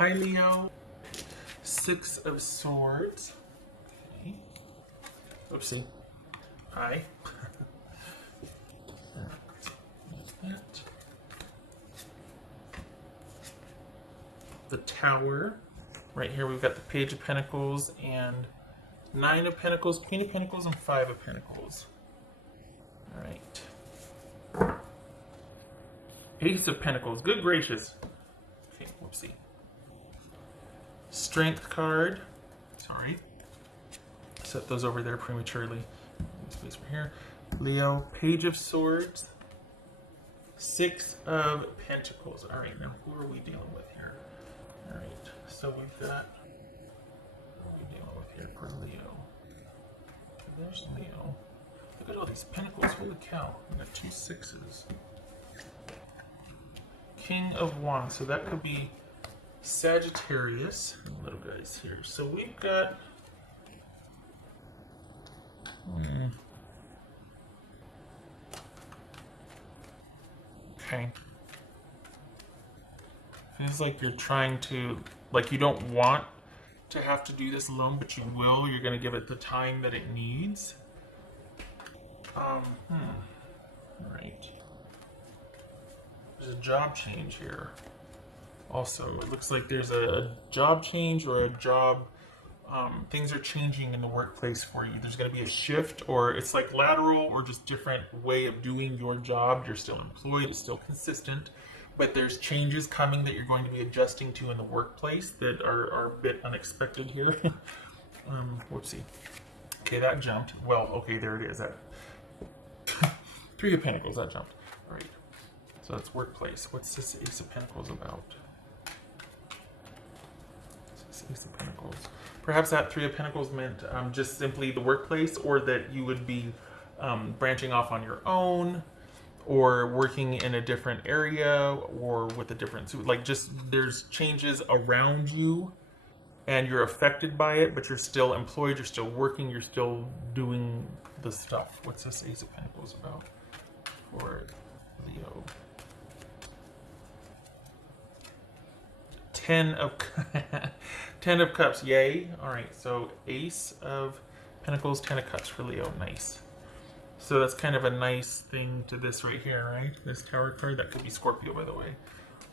Hi, Leo. Six of Swords. Okay. Oopsie. Hi. That. The Tower. Right here we've got the Page of Pentacles and Nine of Pentacles, Queen of Pentacles, and Five of Pentacles. Alright. Ace of Pentacles. Good gracious. Okay, whoopsie. Strength card. Sorry. Set those over there prematurely. Space for here. Leo. Page of Swords. Six of Pentacles. Alright, now who are we dealing with here? Alright, so we've got... What are we dealing with here for Leo? There's Leo. Look at all these pentacles. Holy cow. We got 2 sixes. King of Wands. So that could be Sagittarius. Little guys here. So we've got... Okay. Feels like you're trying to... Like you don't want to have to do this alone, but you will. You're going to give it the time that it needs. Right. There's a job change here. Also, it looks like there's a job change or a job... things are changing in the workplace for you. There's going to be a shift, or it's like lateral or just different way of doing your job. You're still employed, it's still consistent, but there's changes coming that you're going to be adjusting to in the workplace that are a bit unexpected here. Whoopsie. Okay, that jumped. Well, okay, there it is. That Three of Pentacles, that jumped. All right. So that's workplace. What's this Ace of Pentacles about? What's this Ace of Pentacles? Perhaps that Three of Pentacles meant just simply the workplace, or that you would be branching off on your own, or working in a different area, or with a different suit. Like just there's changes around you and you're affected by it, but you're still employed, you're still working, you're still doing the stuff. What's this Ace of Pentacles about for Leo? 10 of Cups, yay. All right, so Ace of Pentacles, 10 of Cups for Leo, nice. So that's kind of a nice thing to this right here, right? This Tower card, that could be Scorpio, by the way.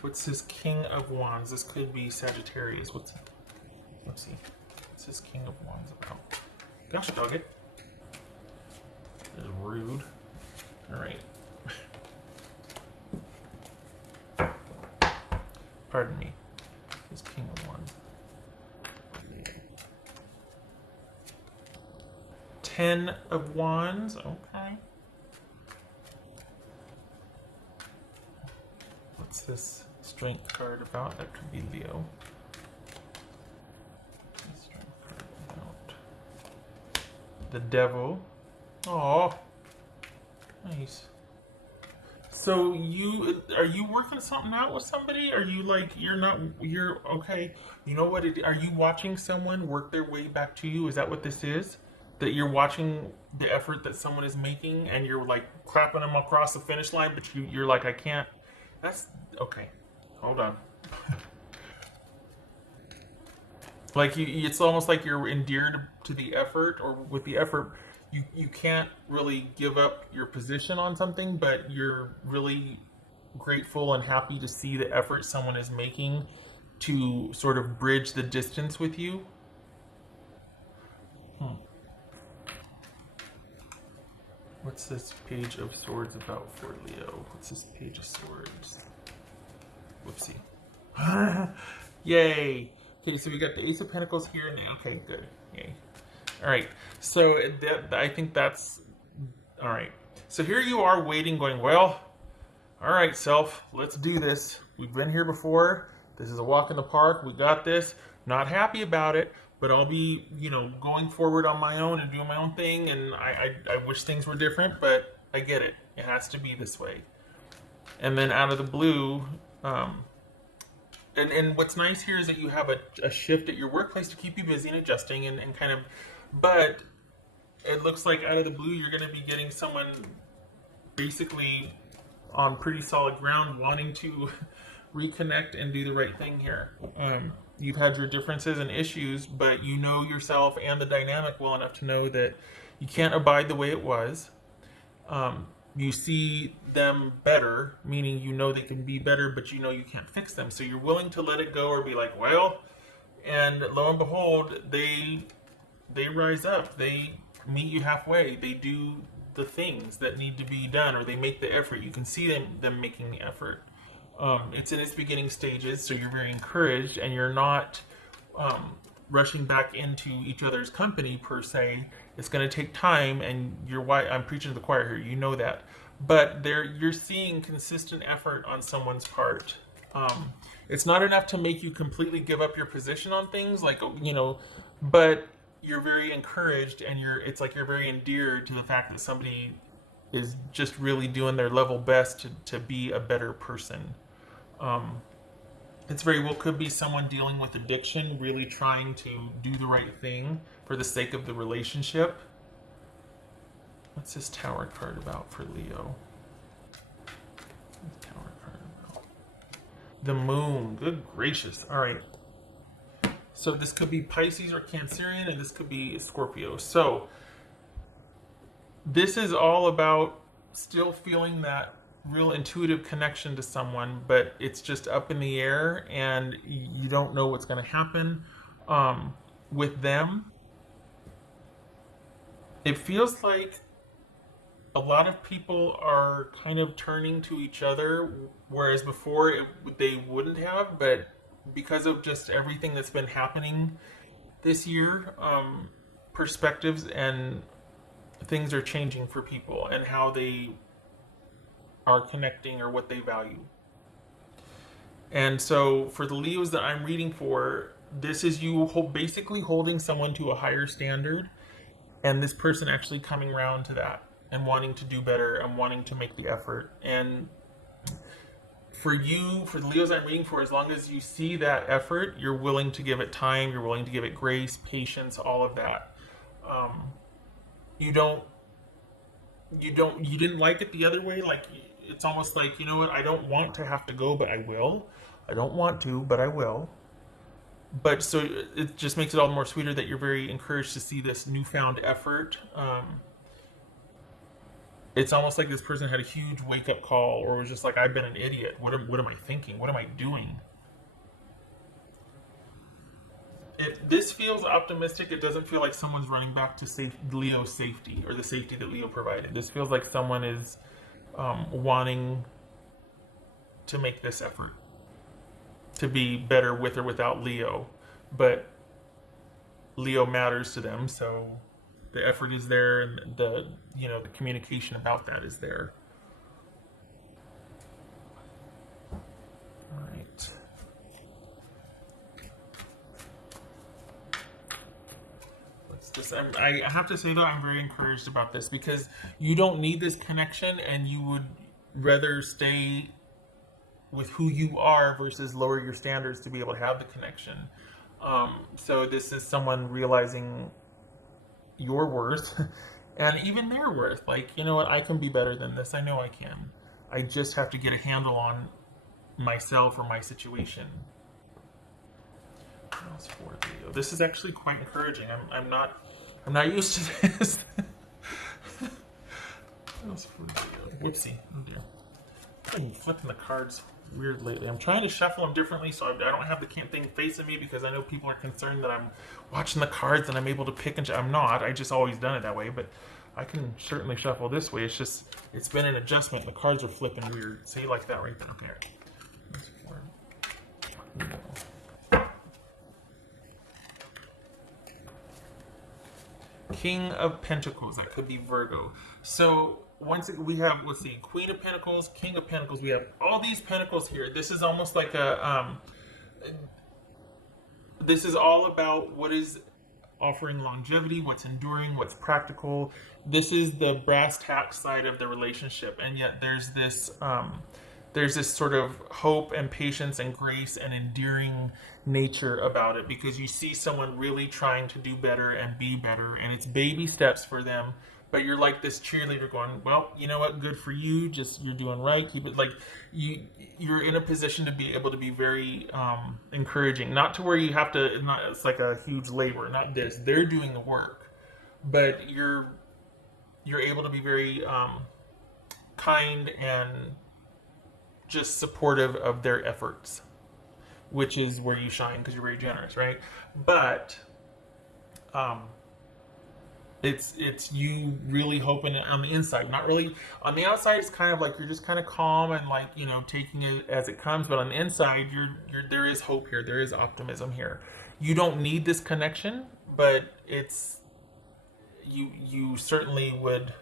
What's this King of Wands? This could be Sagittarius. Let's see. What's this King of Wands about? Gosh, dog it. This is rude. All right. Pardon me. This King of Wands. 10 of Wands, okay. What's this Strength card about? That could be Leo. Strength card about the Devil. Oh, nice. So are you working something out with somebody? Are you like, you're okay. You know what, are you watching someone work their way back to you? Is that what this is? That you're watching the effort that someone is making and you're like clapping them across the finish line, but you're like, I can't. That's okay. Hold on. Like it's almost like you're endeared to the effort, or with the effort, you can't really give up your position on something, but you're really grateful and happy to see the effort someone is making to sort of bridge the distance with you. What's this Page of Swords about for Leo? What's this Page of Swords? Whoopsie. Yay! Okay, so we got the Ace of Pentacles here now. Okay, good. Yay. Alright, so I think that's... Alright, so here you are waiting, going, well, alright, self, let's do this. We've been here before. This is a walk in the park. We got this. Not happy about it, but I'll be, going forward on my own and doing my own thing, and I wish things were different, but I get it. It has to be this way. And then out of the blue, and what's nice here is that you have a shift at your workplace to keep you busy and adjusting and kind of, but it looks like out of the blue you're going to be getting someone basically on pretty solid ground wanting to reconnect and do the right thing here. You've had your differences and issues, but you know yourself and the dynamic well enough to know that you can't abide the way it was. You see them better, meaning you know they can be better, but you know you can't fix them. So you're willing to let it go or be like, well, and lo and behold, they rise up. They meet you halfway. They do the things that need to be done, or they make the effort. You can see them making the effort. It's in its beginning stages, so you're very encouraged, and you're not rushing back into each other's company per se. It's going to take time, and I'm preaching to the choir here. You know that, but you're seeing consistent effort on someone's part. It's not enough to make you completely give up your position on things, like, you know, but you're very encouraged, and it's like you're very endeared to the fact that somebody is just really doing their level best to be a better person. It's very well could be someone dealing with addiction, really trying to do the right thing for the sake of the relationship. What's this Tower card about for Leo? What's Tower card about? The Moon. Good gracious. All right. So this could be Pisces or Cancerian, and this could be Scorpio. So this is all about still feeling that real intuitive connection to someone, but it's just up in the air, and you don't know what's going to happen with them. It feels like a lot of people are kind of turning to each other, whereas before they wouldn't have, but because of just everything that's been happening this year, perspectives and things are changing for people and how they are connecting or what they value. And so for the Leos that I'm reading for, this is you basically holding someone to a higher standard, and this person actually coming around to that and wanting to do better and wanting to make the effort. And for the Leos I'm reading for, as long as you see that effort, you're willing to give it time, you're willing to give it grace, patience, all of that. You didn't like it the other way. Like, it's almost like, you know what, I don't want to have to go, but I will. I don't want to, but I will. But so it just makes it all the more sweeter that you're very encouraged to see this newfound effort. It's almost like this person had a huge wake-up call, or was just like, I've been an idiot. What am I thinking? What am I doing? This feels optimistic. It doesn't feel like someone's running back to Leo's safety, or the safety that Leo provided. This feels like someone is wanting to make this effort to be better with or without Leo, but Leo matters to them, so the effort is there, and the communication about that is there. All right. I have to say, though, I'm very encouraged about this, because you don't need this connection, and you would rather stay with who you are versus lower your standards to be able to have the connection. So this is someone realizing your worth and even their worth. Like, you know what, I can be better than this. I know I can. I just have to get a handle on myself or my situation. What else for Leo? This is actually quite encouraging. I'm not used to this. What else for Leo? Whoopsie. Oh dear. I'm flipping the cards weird lately. I'm trying to shuffle them differently so I don't have the thing facing me, because I know people are concerned that I'm watching the cards and I'm able to pick and I'm not. I just always done it that way, but I can certainly shuffle this way. It's just, it's been an adjustment. The cards are flipping weird. Say like that right there. Okay. King of Pentacles. That could be Virgo. So once we have, let's see, Queen of Pentacles, King of Pentacles. We have all these pentacles here. This is almost like this is all about what is offering longevity, what's enduring, what's practical. This is the brass tacks side of the relationship, and yet there's this sort of hope and patience and grace and endearing nature about it, because you see someone really trying to do better and be better, and it's baby steps for them, but you're like this cheerleader going, well, you know what, good for you, just you're doing right, keep it like you're in a position to be able to be very encouraging, not to where you have to, not it's like a huge labor, not this, they're doing the work, but you're able to be very kind and just supportive of their efforts, which is where you shine because you're very generous, right? But um, it's you really hoping on the inside, not really on the outside. It's kind of like you're just kind of calm and like taking it as it comes. But on the inside, you're there is hope here. There is optimism here. You don't need this connection, but it's you certainly would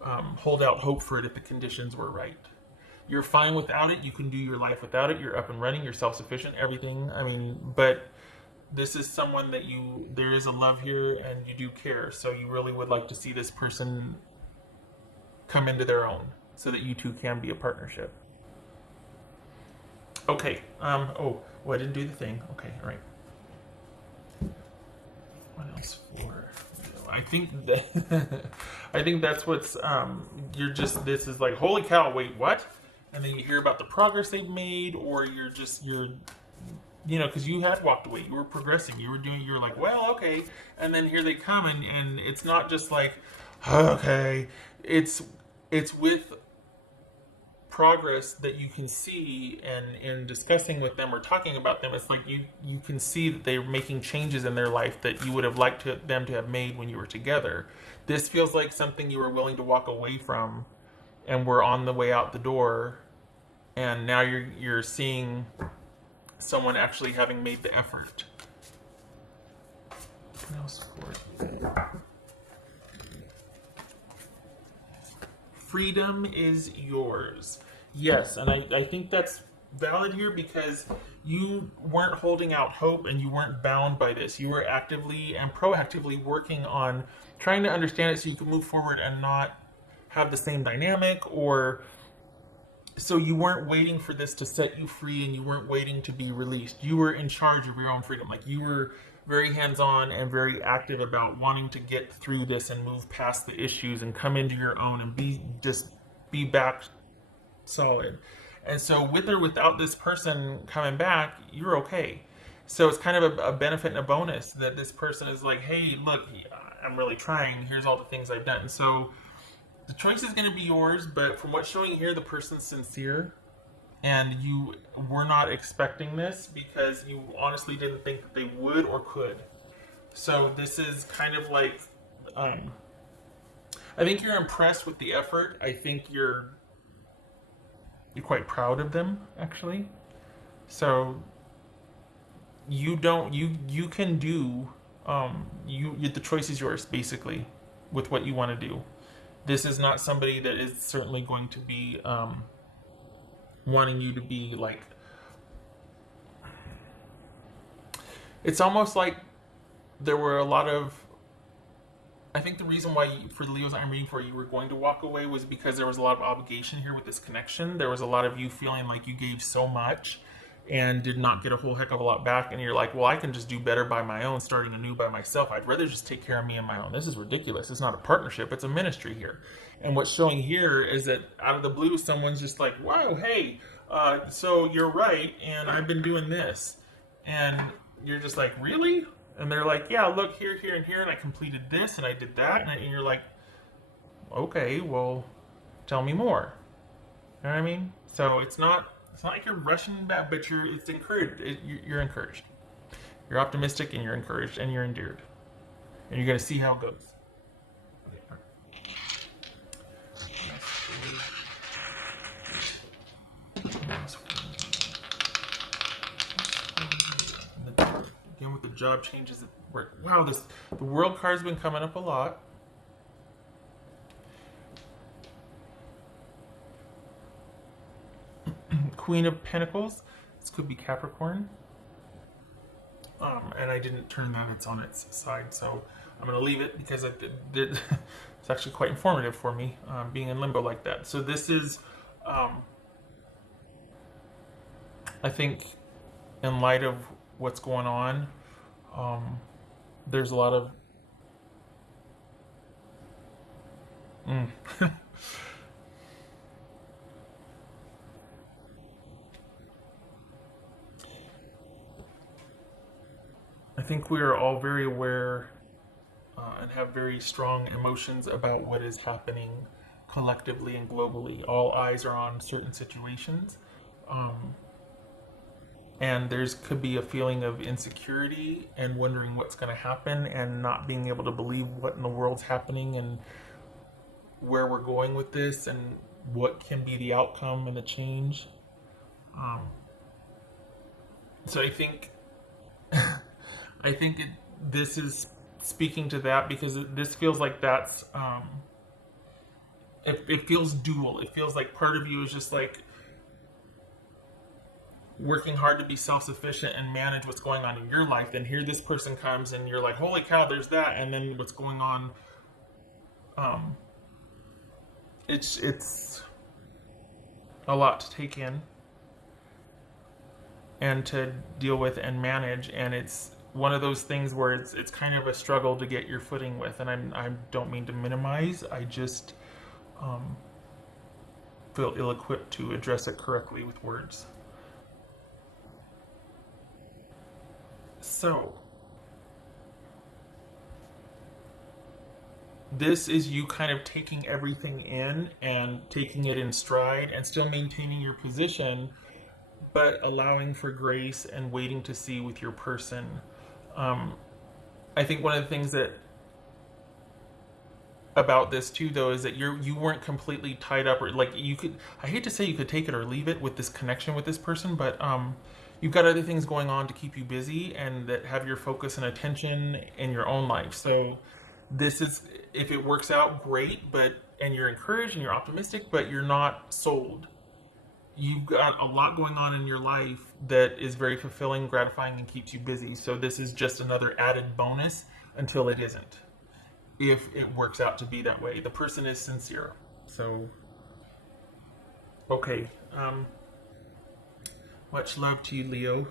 hold out hope for it if the conditions were right. You're fine without it. You can do your life without it. You're up and running. You're self-sufficient. Everything. I mean, but this is someone that there is a love here and you do care. So you really would like to see this person come into their own so that you two can be a partnership. Okay. Oh, I didn't do the thing. Okay. All right. What else for? I think that's what's you're just, this is like, holy cow, wait, what? And then you hear about the progress they've made, or you're because you had walked away, you were progressing, you're like, well, okay, and then here they come, and it's not just like, okay, it's with progress that you can see, and in discussing with them or talking about them, it's like you can see that they're making changes in their life that you would have liked them to have made when you were together. This feels like something you were willing to walk away from, and we're on the way out the door, and now you're seeing someone actually having made the effort. What else for you? Freedom is yours. Yes, and I think that's valid here because you weren't holding out hope and you weren't bound by this. You were actively and proactively working on trying to understand it so you can move forward and not have the same dynamic, or so you weren't waiting for this to set you free and you weren't waiting to be released. You were in charge of your own freedom. Like, you were very hands-on and very active about wanting to get through this and move past the issues and come into your own and be back solid. And so with or without this person coming back, you're okay. So it's kind of a benefit and a bonus that this person is like, hey, look, I'm really trying. Here's all the things I've done. So the choice is going to be yours, but from what's showing here, the person's sincere, and you were not expecting this because you honestly didn't think that they would or could. So this is kind of like, I think you're impressed with the effort. I think you're quite proud of them, actually. So you can do, the choice is yours, basically, with what you want to do. This is not somebody that is certainly going to be wanting you to be like... It's almost like there were a lot of... I think the reason why, for the Leos I'm reading for, you were going to walk away was because there was a lot of obligation here with this connection. There was a lot of you feeling like you gave so much and did not get a whole heck of a lot back, and you're like, well, I can just do better by my own, starting anew by myself. I'd rather just take care of me and my own. This is ridiculous. It's not a partnership, it's a ministry here. And what's showing here is that out of the blue, someone's just like, wow, hey, so you're right, and I've been doing this. And you're just like, really? And they're like, yeah, look, here, here, and here, and I completed this, and I did that, and you're like, okay, well, tell me more. You know what I mean? So it's not like you're rushing back, but it's encouraged. You're encouraged. You're optimistic, and you're encouraged, and you're endeared. And you're going to see how it goes. Again, with the job changes, wow, the world card's been coming up a lot. Queen of Pentacles. This could be Capricorn. And I didn't turn that, it's on its side, so I'm going to leave it because it's actually quite informative for me, being in limbo like that. So this is, I think, in light of what's going on, there's a lot of Mm. I think we are all very aware and have very strong emotions about what is happening collectively and globally. All eyes are on certain situations. Um, and there's could be a feeling of insecurity and wondering what's going to happen and not being able to believe what in the world's happening and where we're going with this and what can be the outcome and the change. Um, so I think this is speaking to that because this feels like that's it feels dual. It feels like part of you is just like working hard to be self-sufficient and manage what's going on in your life. Then here this person comes and you're like, holy cow, there's that, and then what's going on. Um, it's a lot to take in and to deal with and manage, and it's one of those things where it's kind of a struggle to get your footing with. And I don't mean to minimize. I just um, feel ill-equipped to address it correctly with words. So this is you kind of taking everything in and taking it in stride and still maintaining your position, but allowing for grace and waiting to see with your person. Um, I think one of the things that about this too, though, is that you weren't completely tied up, or like you could. I hate to say you could take it or leave it with this connection with this person, but you've got other things going on to keep you busy and that have your focus and attention in your own life. So this is if it works out, great, but and you're encouraged and you're optimistic, but you're not sold. You've got a lot going on in your life that is very fulfilling, gratifying, and keeps you busy. So this is just another added bonus until it isn't. If it works out to be that way, the person is sincere. So, okay. Much love to you, Leo.